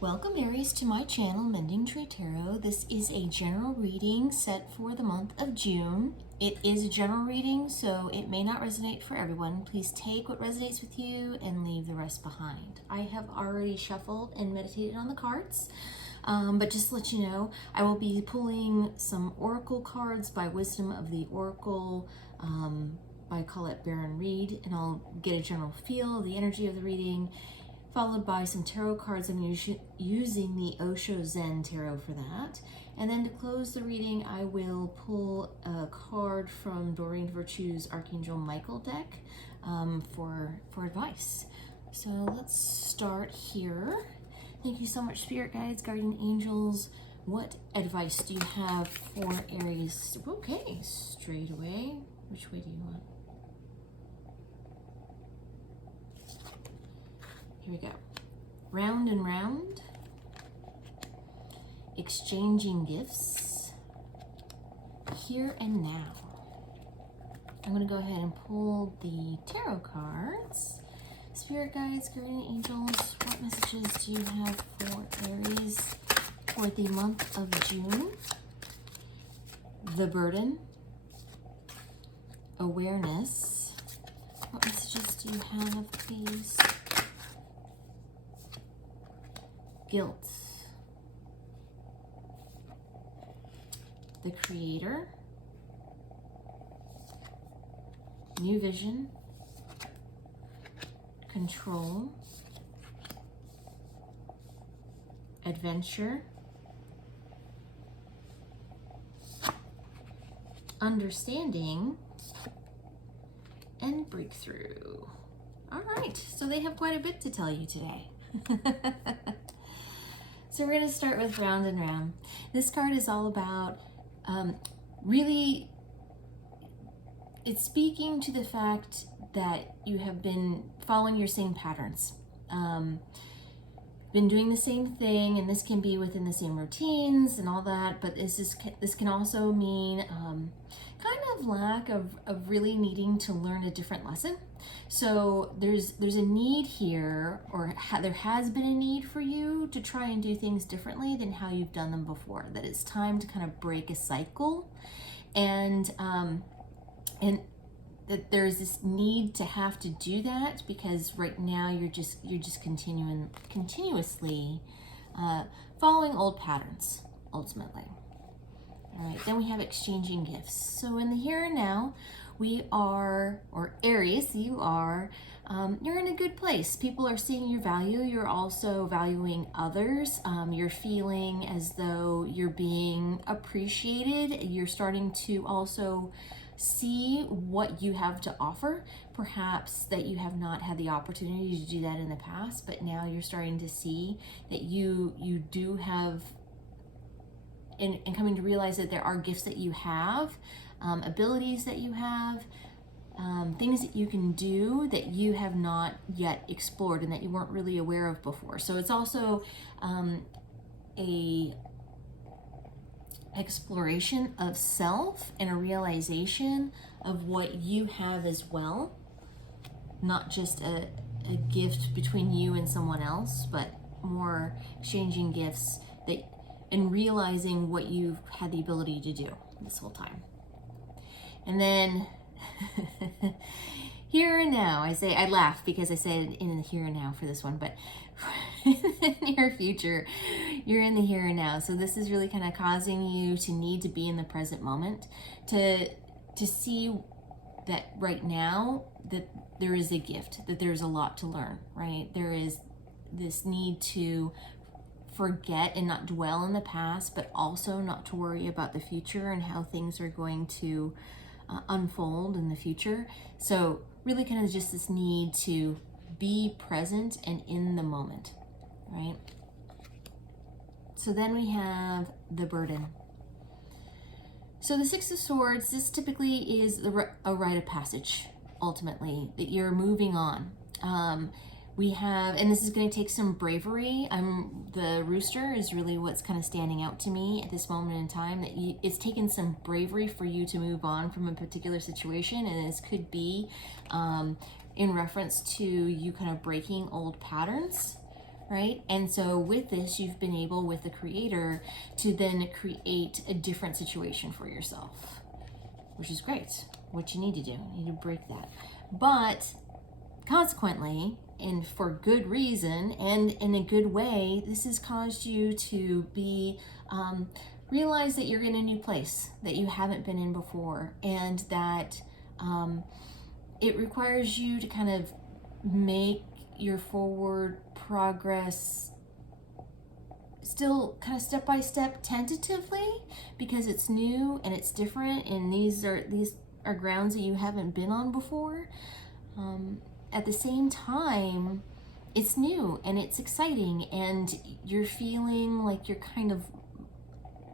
Welcome Aries to my channel, Mending Tree Tarot. This is a general reading set for the month of June. It is a general reading, so it may not resonate for everyone. Please take what resonates with you and leave the rest behind. I have already shuffled and meditated on the cards, but just to let you know, I will be pulling some oracle cards by Wisdom of the Oracle by Colette Baron Reed, and I'll get a general feel of the energy of the reading, followed by some tarot cards. I'm using the Osho Zen Tarot for that. And then to close the reading, I will pull a card from Doreen Virtue's Archangel Michael deck for advice. So let's start here. Thank you so much, Spirit Guides, Guardian Angels. What advice do you have for Aries? Okay, straight away. Which way do you want? Here we go. Round and round. Exchanging gifts. Here and now. I'm going to go ahead and pull the tarot cards. Spirit Guides, Guardian Angels, what messages do you have for Aries for the month of June? The burden. Awareness. What messages do you have, please? Guilt. The Creator. New vision. Control. Adventure. Understanding. And breakthrough. All right, so they have quite a bit to tell you today. So we're going to start with round and round. This card is all about really, it's speaking to the fact that you have been following your same patterns, been doing the same thing, and this can be within the same routines and all that, but this can also mean kind of lack of really needing to learn a different lesson. So there's a need here, or there has been a need for you to try and do things differently than how you've done them before. That it's time to kind of break a cycle, and that there's this need to have to do that because right now you're just continuously following old patterns ultimately. All right, then we have exchanging gifts. So in the here and now, we are, or Aries, you are, you're in a good place. People are seeing your value. You're also valuing others. You're feeling as though you're being appreciated. You're starting to also see what you have to offer. Perhaps that you have not had the opportunity to do that in the past, but now you're starting to see that you do have, and coming to realize that there are gifts that you have, abilities that you have, things that you can do that you have not yet explored and that you weren't really aware of before. So it's also a exploration of self and a realization of what you have as well, not just a gift between you and someone else, but more exchanging gifts that, and realizing what you've had the ability to do this whole time. And then here and now, I laugh because I said in the here and now for this one, but in the near future, you're in the here and now. So this is really kind of causing you to need to be in the present moment, to see that right now that there is a gift, that there's a lot to learn, right? There is this need to forget and not dwell in the past, but also not to worry about the future and how things are going to unfold in the future. So really kind of just this need to be present and in the moment, right? So then we have the burden. So the Six of Swords, this typically is a rite of passage, ultimately, that you're moving on. We have, and this is going to take some bravery. The rooster is really what's kind of standing out to me at this moment in time, that it's taken some bravery for you to move on from a particular situation, and this could be in reference to you kind of breaking old patterns, right? And so with this, you've been able, with the creator, to then create a different situation for yourself, which is great. What you need to do, you need to break that. But consequently, and for good reason and in a good way, this has caused you to be realize that you're in a new place that you haven't been in before, and that it requires you to kind of make your forward progress still kind of step by step, tentatively, because it's new and it's different, and these are grounds that you haven't been on before. At the same time, it's new and it's exciting, and you're feeling like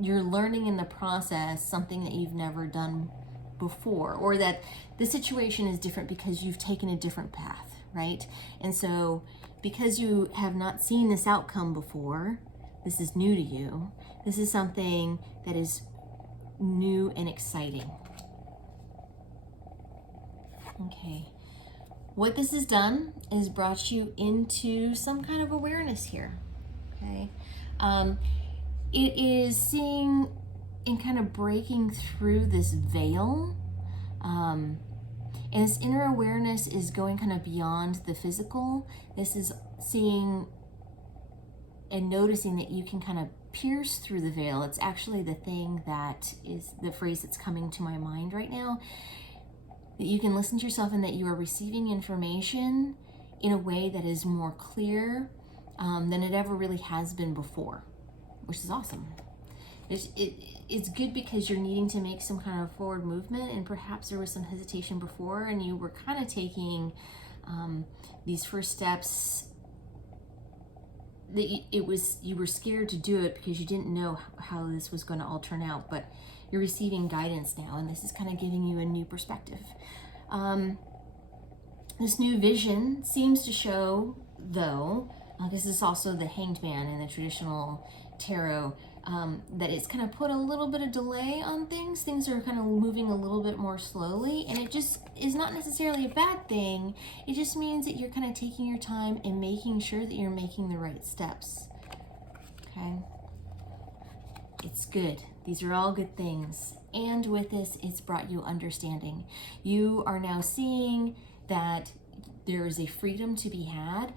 you're learning in the process something that you've never done before, or that the situation is different because you've taken a different path, right? And so because you have not seen this outcome before, this is new to you. This is something that is new and exciting. Okay. What this has done is brought you into some kind of awareness here. Okay. It is seeing and kind of breaking through this veil. And this inner awareness is going kind of beyond the physical. This is seeing and noticing that you can kind of pierce through the veil. It's actually the thing that is the phrase that's coming to my mind right now. That you can listen to yourself, and that you are receiving information in a way that is more clear than it ever really has been before, which is awesome. It's good because you're needing to make some kind of forward movement, and perhaps there was some hesitation before, and you were kind of taking these first steps that you were scared to do it because you didn't know how this was going to all turn out, but you're receiving guidance now, and this is kind of giving you a new perspective. This new vision seems to show, though, this is also the Hanged Man in the traditional tarot, that it's kind of put a little bit of delay on things. Things are kind of moving a little bit more slowly, and it just is not necessarily a bad thing. It just means that you're kind of taking your time and making sure that you're making the right steps. Okay? It's good. These are all good things. And with this, it's brought you understanding. You are now seeing that there is a freedom to be had,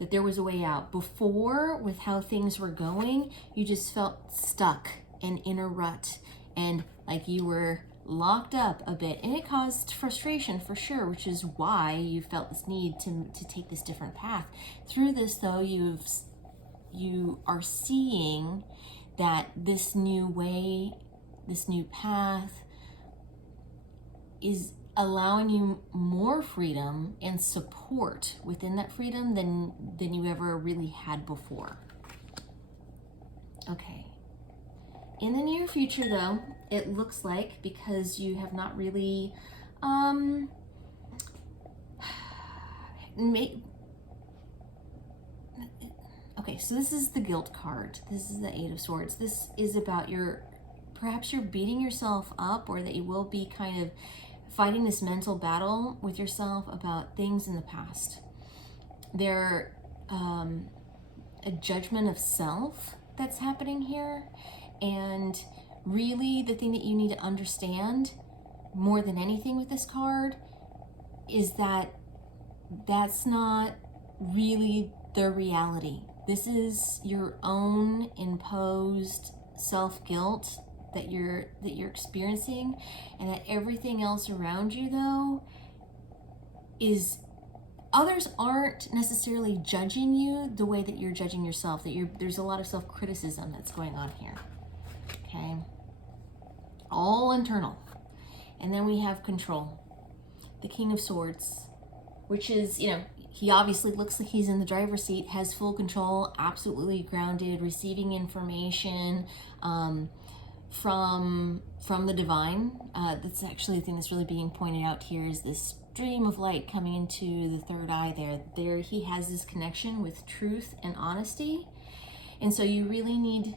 that there was a way out. Before, with how things were going, you just felt stuck and in a rut, and like you were locked up a bit, and it caused frustration for sure, which is why you felt this need to take this different path. Through this, though, you are seeing that this new way, this new path is allowing you more freedom and support within that freedom than you ever really had before. Okay. In the near future, though, it looks like, because you have not really okay, so this is the guilt card. This is the Eight of Swords. This is about perhaps you're beating yourself up, or that you will be kind of fighting this mental battle with yourself about things in the past. There, a judgment of self that's happening here. And really the thing that you need to understand more than anything with this card is that that's not really the reality. This is your own imposed self-guilt that you're experiencing, and that everything else around you, though, is others aren't necessarily judging you the way that you're judging yourself. There's a lot of self-criticism that's going on here. Okay, all internal. And then we have control, the King of Swords, which is, he obviously looks like he's in the driver's seat, has full control, absolutely grounded, receiving information from the divine. That's actually the thing that's really being pointed out here, is this stream of light coming into the third eye there. He has this connection with truth and honesty. And so you really need,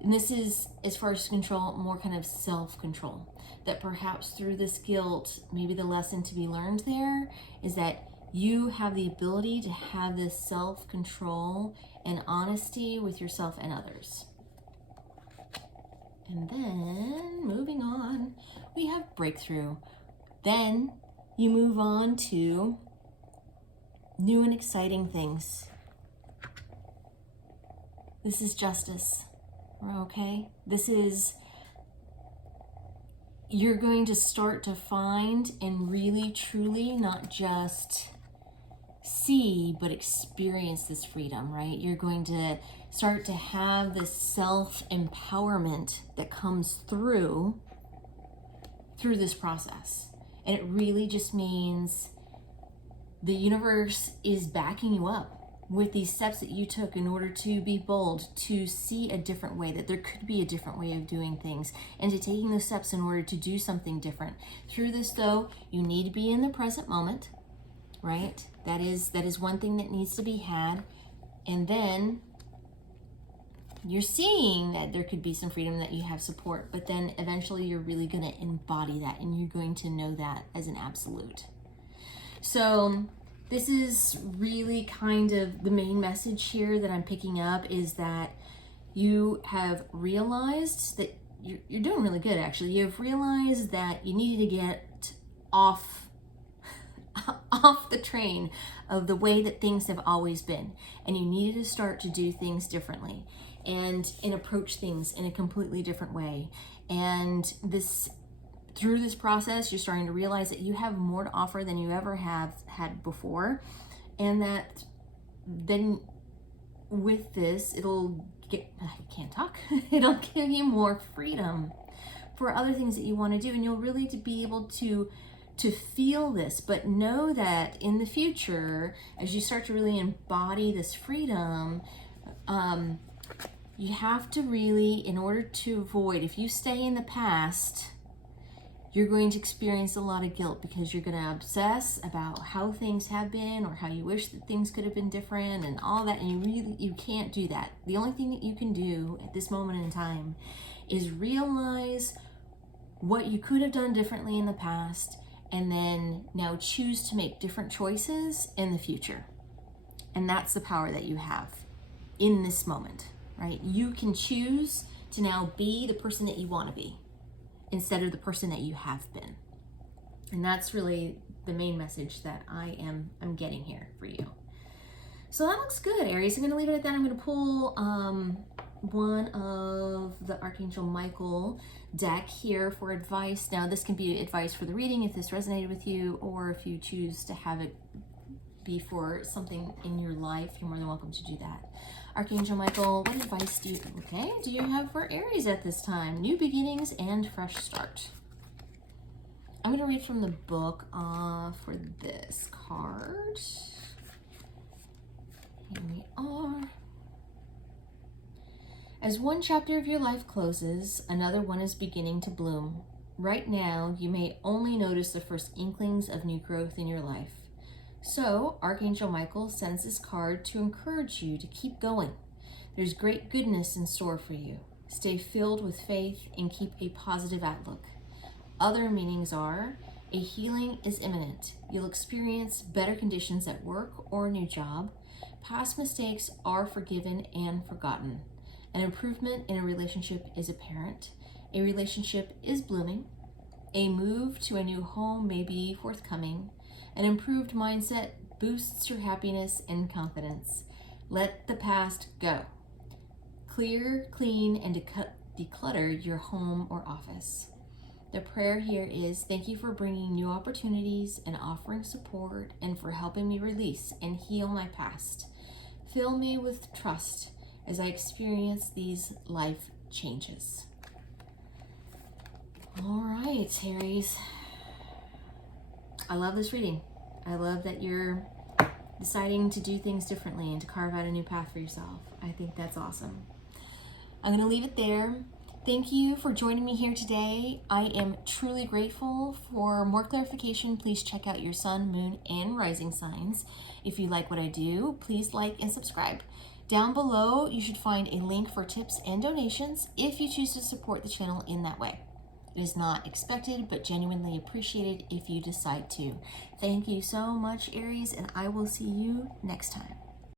and this is, as far as control, more kind of self-control. That perhaps through this guilt, maybe the lesson to be learned there is that You have the ability to have this self-control and honesty with yourself and others. And then moving on, we have breakthrough. Then you move on to new and exciting things. This is justice, okay? This is, you're going to start to find and really, truly not just see, but experience this freedom, right? You're going to start to have this self-empowerment that comes through this process. And it really just means the universe is backing you up with these steps that you took in order to be bold, to see a different way, that there could be a different way of doing things, and to taking those steps in order to do something different. Through this, though, you need to be in the present moment, right? That is one thing that needs to be had. And then you're seeing that there could be some freedom, that you have support, but then eventually you're really going to embody that, and you're going to know that as an absolute. So this is really kind of the main message here that I'm picking up, is that you have realized that you're doing really good, actually. You've realized that you needed to get off the train of the way that things have always been, and you needed to start to do things differently and approach things in a completely different way. And through this process, you're starting to realize that you have more to offer than you ever have had before, and that then with this, it'll give you more freedom for other things that you want to do, and you'll really be able to feel this. But know that in the future, as you start to really embody this freedom, you have to really, in order to avoid, if you stay in the past, you're going to experience a lot of guilt, because you're going to obsess about how things have been, or how you wish that things could have been different, and all that. And you can't do that. The only thing that you can do at this moment in time is realize what you could have done differently in the past, and then now choose to make different choices in the future. And that's the power that you have in this moment, right? You can choose to now be the person that you want to be, instead of the person that you have been. And that's really the main message that I'm getting here for you. So that looks good, Aries. I'm going to leave it at that. I'm going to pull one of the Archangel Michael deck here for advice. Now, this can be advice for the reading if this resonated with you, or if you choose to have it be for something in your life, you're more than welcome to do that. Archangel Michael, what advice do you have for Aries at this time? New beginnings and fresh start. I'm going to read from the book for this card. Here we are. As one chapter of your life closes, another one is beginning to bloom. Right now, you may only notice the first inklings of new growth in your life. So, Archangel Michael sends this card to encourage you to keep going. There's great goodness in store for you. Stay filled with faith and keep a positive outlook. Other meanings are, a healing is imminent. You'll experience better conditions at work or a new job. Past mistakes are forgiven and forgotten. An improvement in a relationship is apparent. A relationship is blooming. A move to a new home may be forthcoming. An improved mindset boosts your happiness and confidence. Let the past go. Clear, clean, and declutter your home or office. The prayer here is, thank you for bringing new opportunities and offering support, and for helping me release and heal my past. Fill me with trust as I experience these life changes. All right, Aries. I love this reading. I love that you're deciding to do things differently and to carve out a new path for yourself. I think that's awesome. I'm going to leave it there. Thank you for joining me here today. I am truly grateful. For more clarification, please check out your sun, moon, and rising signs. If you like what I do, please like and subscribe. Down below, you should find a link for tips and donations if you choose to support the channel in that way. It is not expected, but genuinely appreciated if you decide to. Thank you so much, Aries, and I will see you next time.